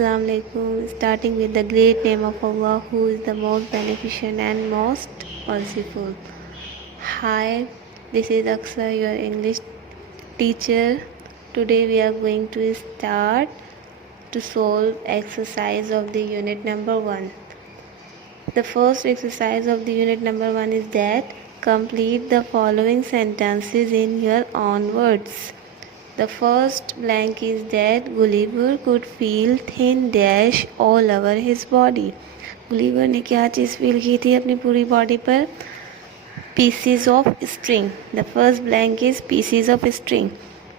Assalamu alaikum. Starting with the great name of Allah, who is the most beneficent and most merciful. Hi, this is Aksha, your English teacher. Today we are going to start to solve exercise of the unit number 1. The first exercise of the unit number 1 is that complete the following sentences in your own words. The first blank is that Gulliver could feel thin dash all over his body. Gulliver ने क्या चीज़ फील की थी अपनी पूरी बॉडी पर? PCs of string. The first blank is PCs of string,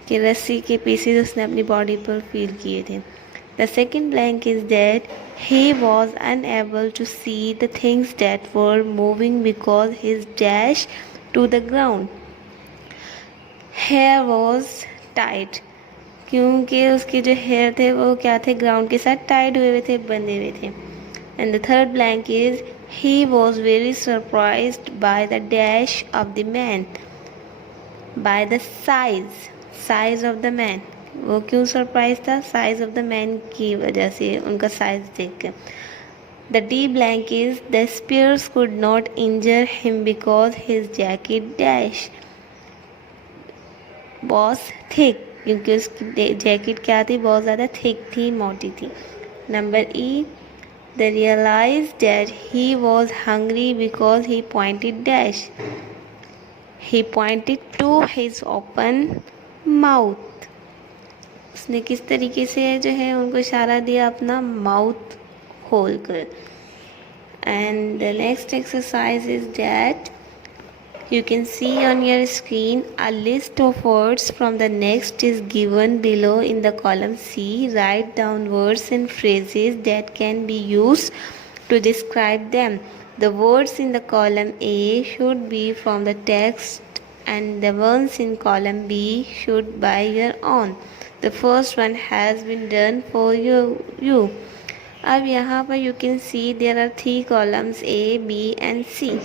कि रस्सी के पीसीज उसने अपनी बॉडी पर फील किए थे. The second blank is that he was unable to see the things that were moving because his dash to the ground. Hair was tight, क्योंकि उसके जो हेयर थे वो क्या थे? ग्राउंड के साथ टाइड हुए हुए थे, बंधे हुए थे. And the third blank is he was very surprised by the dash of the man, by the size of the man. वो क्यों सरप्राइज था? साइज ऑफ द मैन की वजह से, उनका साइज देख कर. The D blank is the spears could not injure him because his jacket dash was thick, क्योंकि उसकी जैकेट क्या थी? बहुत ज़्यादा थिक थी, मोटी थी. Number E, the realise that he was hungry because he pointed dash, he pointed to his open mouth. उसने किस तरीके से जो है उनको इशारा दिया? अपना माउथ खोल कर. And the next exercise is that you can see on your screen a list of words from the next is given below in the column C. Write down words and phrases that can be used to describe them. The words in the column A should be from the text and the ones in column B should by your own. The first one has been done for you. अब यहाँ पर you can see there are 3 columns A, B and C.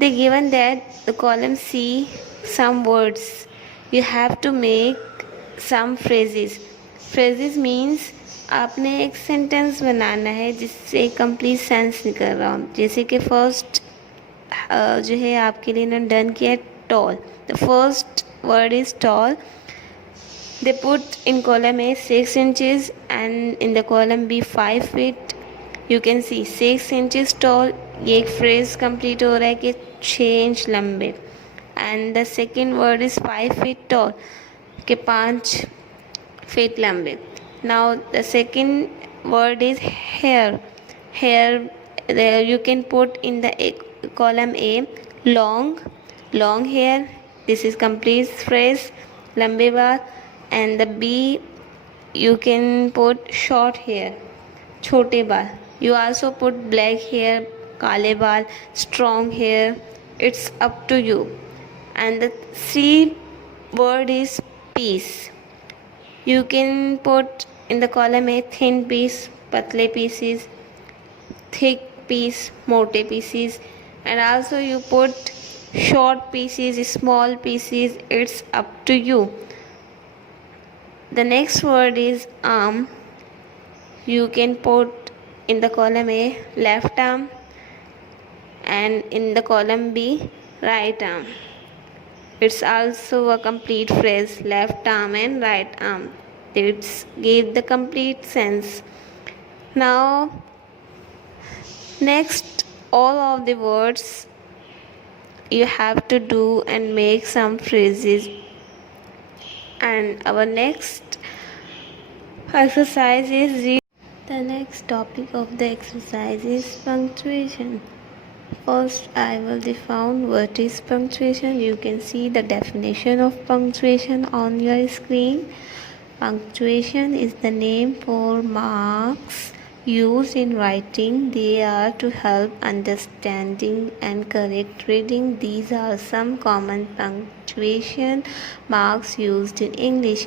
They given that the column C some words. You have to make some phrases. Phrases means आपने एक सेंटेंस बनाना है जिससे complete sense निकल रहा हो. जैसे कि फर्स्ट जो है आपके लिए ना डन किया है tall. The first word is tall. They put in column A 6 inches and in the column B 5 feet. You can see 6 inches tall. ये एक फ्रेज कंप्लीट हो रहा है कि 6 इंच लंबे. And the second word is 5 feet tall, कि 5 feet लंबे. Now the second word is hair. Hair you can put in the column A long hair. This is complete phrase, लंबे बाल. And the B you can put short hair, छोटे बाल. You also put black hair, काले बाल, strong hair. It's up to you. And the C word is piece. You can put in the column A thin piece, पतले pieces, thick piece, मोटे pieces. And also you put short pieces, small pieces. It's up to you. The next word is arm. You can put in the column A left arm and in the column B right arm. It's also a complete phrase, left arm and right arm. It's give the complete sense. Now next, all of the words you have to do and make some phrases. And our next exercise is the next topic of the exercise is punctuation. First, I will define what is punctuation. You can see the definition of punctuation on your screen. Punctuation is the name for marks used in writing. They are to help understanding and correct reading. These are some common punctuation marks used in English.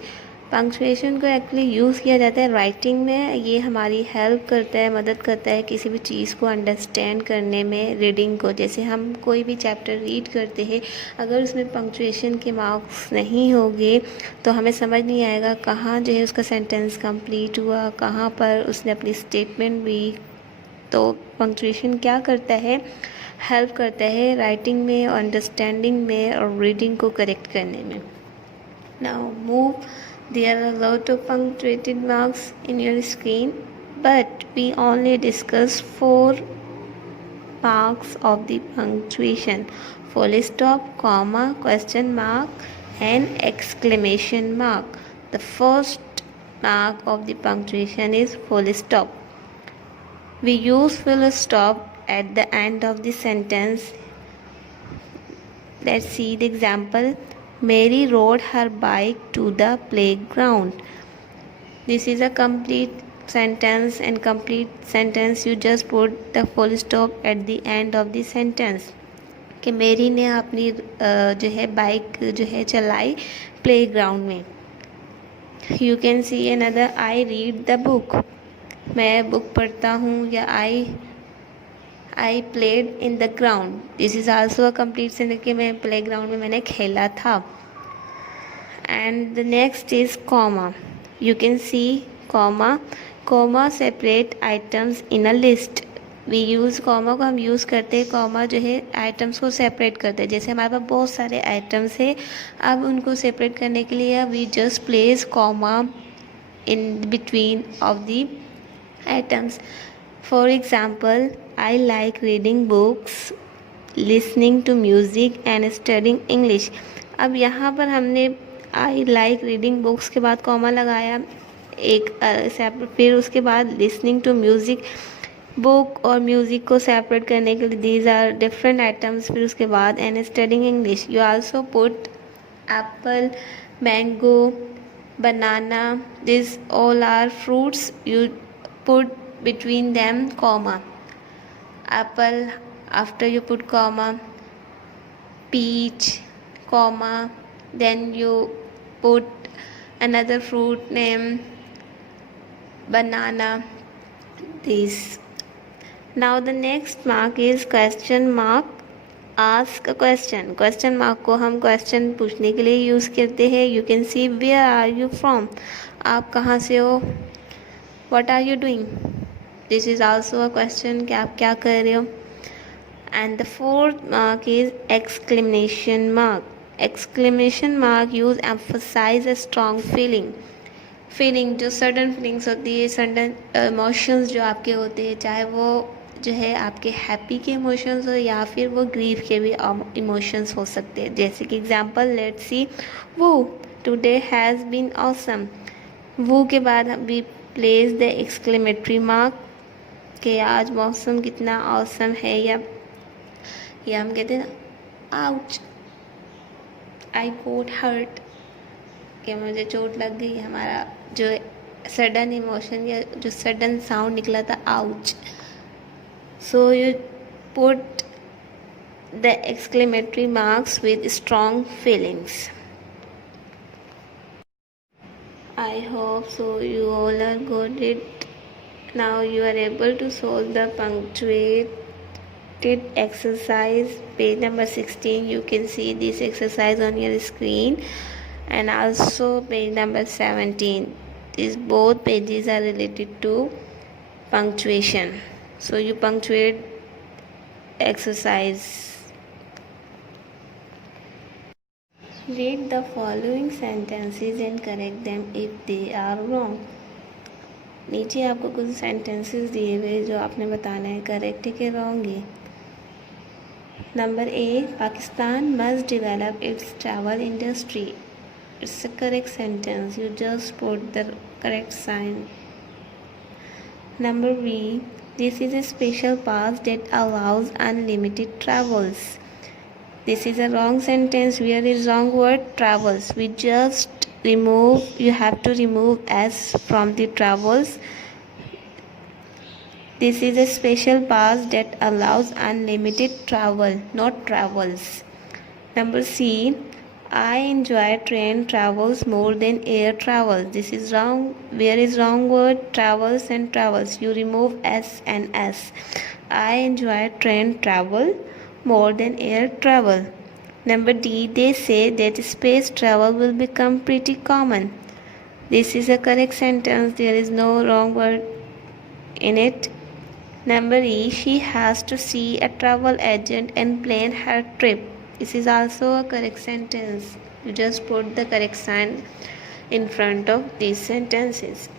Punctuation को actually use किया जाता है राइटिंग में। ये हमारी हेल्प करता है, मदद करता है किसी भी चीज़ को अंडरस्टैंड करने में, रीडिंग को। जैसे हम कोई भी चैप्टर रीड करते हैं, अगर उसमें पंक्चुएशन के मार्क्स नहीं होंगे तो हमें समझ नहीं आएगा कहाँ जो है उसका सेंटेंस कंप्लीट हुआ, कहाँ पर उसने अपनी स्टेटमेंट भी। तो पंक्चुएशन क्या करता है, हेल्प करता है राइटिंग में, अंडरस्टैंडिंग में और रीडिंग को करेक्ट करने में। Now move, there are a lot of punctuated marks in your screen, but we only discuss 4 marks of the punctuation: full stop, comma, question mark and exclamation mark. The first mark of the punctuation is full stop. We use full stop at the end of the sentence. Let's see the example. Mary rode her bike to the playground. This is a complete sentence, and complete sentence you just put the full stop at the end of the sentence. कि मेरी ने अपनी जो है बाइक जो है चलाई playground में। You can see another, I read the book, मैं बुक पढ़ता हूँ, या I played in the ground. This is also a complete sentence कि मैं प्ले ग्राउंड में मैंने खेला था। And the next is comma. You can see comma, comma separate items in a list. We use comma को हम यूज़ करते हैं, कॉमा जो है आइटम्स को सेपरेट करते हैं। जैसे हमारे पास बहुत सारे आइटम्स है, अब उनको सेपरेट करने के लिए we just place comma in between of the items. For example, I like reading books, listening to music and studying English. अब यहाँ पर हमने I like reading books के बाद कॉमा लगाया, एक फिर उसके बाद listening to music, बुक और म्यूज़िक को सेपरेट करने के लिए these are different items, फिर उसके बाद and studying English. You also put apple, mango, banana, these all are fruits. You put between them comma. Apple, after you put comma, peach, comma, then you put another fruit name, banana, this. Now the next mark is question mark. Ask a question. Question mark को हम question पूछने के लिए यूज़ करते हैं। You can see where are you from, आप कहाँ से हो, what are you doing. This is also a question कि आप क्या कर रहे हो. And the fourth mark is exclamation mark. Exclamation mark use emphasize a strong feeling. Feeling, जो सडन फीलिंग्स होती है, सडन इमोशंस जो आपके होते हैं, चाहे वो जो है आपके हैप्पी के इमोशंस हो या फिर वो ग्रीफ के भी इमोशंस हो सकते हैं। जैसे कि एग्जांपल लेट्स सी, वो टुडे हैज़ बीन ऑसम। वो के बाद we place the exclamatory mark कि आज मौसम कितना ऑसम है, या हम कहते हैं आउच, आई गोट हर्ट, कि मुझे चोट लग गई। हमारा जो सडन इमोशन या जो सडन साउंड निकला था ouch. So you put the exclamatory marks with strong feelings. I hope so you all are good it. Now you are able to solve the punctuated exercise, page number 16. You can see this exercise on your screen, and also page number 17. These both pages are related to punctuation. So you punctuate exercise. Read the following sentences and correct them if they are wrong. नीचे आपको कुछ सेंटेंसेस दिए हुए जो आपने बताना है करेक्ट है कि रॉन्ग है. Number A, Pakistan must develop its travel industry. It's a correct sentence. You just put the correct sign. Number B, this is a special pass that allows unlimited travels. This is a wrong sentence. Where is wrong word? Travels. We just remove, you have to remove s from the travels. This is a special pass that allows unlimited travel, not travels. Number C, I enjoy train travels more than air travels. This is wrong. Where is wrong word? Travels and travels. You remove S and S. I enjoy train travel more than air travel. Number D. They say that space travel will become pretty common. This is a correct sentence. There is no wrong word in it. Number E. She has to see a travel agent and plan her trip. This is also a correct sentence. You just put the correct sign in front of these sentences.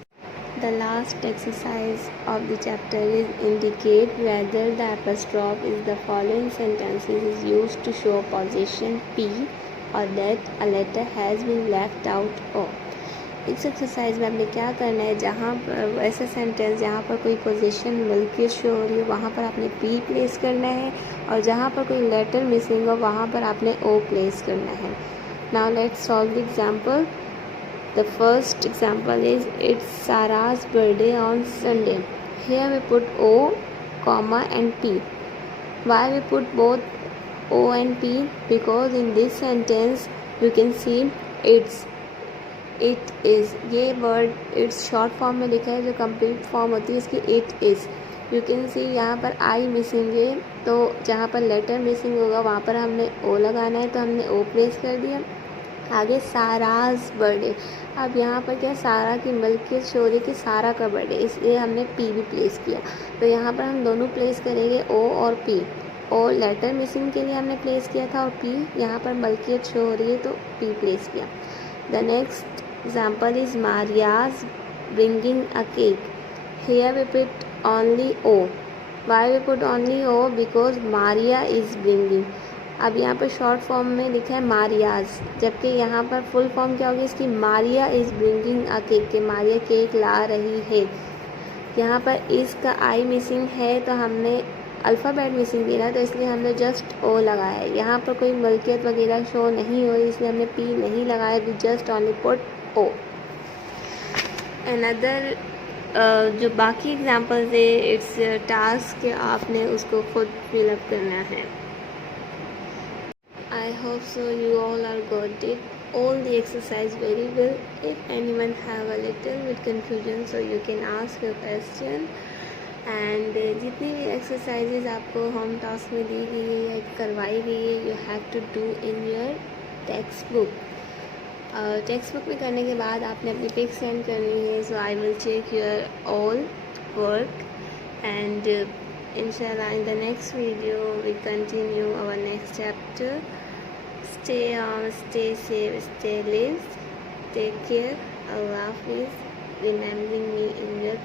The last exercise of the chapter is indicate whether the apostrophe in the following sentences is used to show position P or that a letter has been left out of. इस एक्सरसाइज में आपने क्या करना है, जहाँ पर ऐसा सेंटेंस जहाँ पर कोई पोजीशन मिलकर शो हो रही हो वहाँ पर आपने पी प्लेस करना है, और जहाँ पर कोई लेटर मिसिंग हो वहाँ पर आपने ओ प्लेस करना है. Now let's solve the example. The first example is it's Sara's birthday on Sunday. Here we put O comma and P. Why we put both O and P? Because in this sentence you can see it's, it is, ये word it's short form में लिखा है, जो complete form होती है इसकी it is. You can see यहाँ पर आई मिसिंग है, तो जहाँ पर लेटर मिसिंग होगा वहाँ पर हमने ओ लगाना है, तो हमने ओ प्लेस कर दिया. आगे सारा's बर्थडे. अब यहाँ पर क्या, सारा की मिल्कियत शो रही कि सारा का बर्थडे, इसलिए हमने पी भी प्लेस किया. तो यहाँ पर हम दोनों प्लेस करेंगे ओ और पी. ओ लेटर मिसिंग के लिए हमने प्लेस किया था, और पी यहाँ पर मिल्कियत शो हो रही है तो पी प्लेस किया. The next example is Maria's bringing a cake. Here we put only O. Why we put only O? Because Maria is bringing. अब यहाँ पर शॉर्ट फॉर्म में लिखा है मारियाज, जबकि यहाँ पर फुल फॉर्म क्या होगी इसकी, Maria is bringing a cake, के मारिया केक ला रही है. यहाँ पर इसका आई मिसिंग है, तो हमने अल्फ़ाबेट मिसिंग दिया, तो इसलिए हमने जस्ट ओ लगाया है. यहाँ पर कोई मलकियत वगैरह शो नहीं हो रही, इसलिए हमने पी नहीं लगाया, we just only put O. Another जो बाकी एग्जांपल्स है, इट्स टास्क आपने उसको खुद फिलअप करना है. I hope so you all are got it, all the exercise very well. If anyone have a little bit confusion, so you can ask your question. And जितनी भी एक्सरसाइजेज आपको होम टास्क में दी गई है या करवाई गई है, you have to do in your text book. Text book में करने के बाद आपने अपनी पिक सेंड करनी है. So I will check your all work, and इंशाल्लाह in the next video we continue our next chapter. Stay on, stay safe, stay live, take care. अल्लाह हाफिज़. Remembering me in your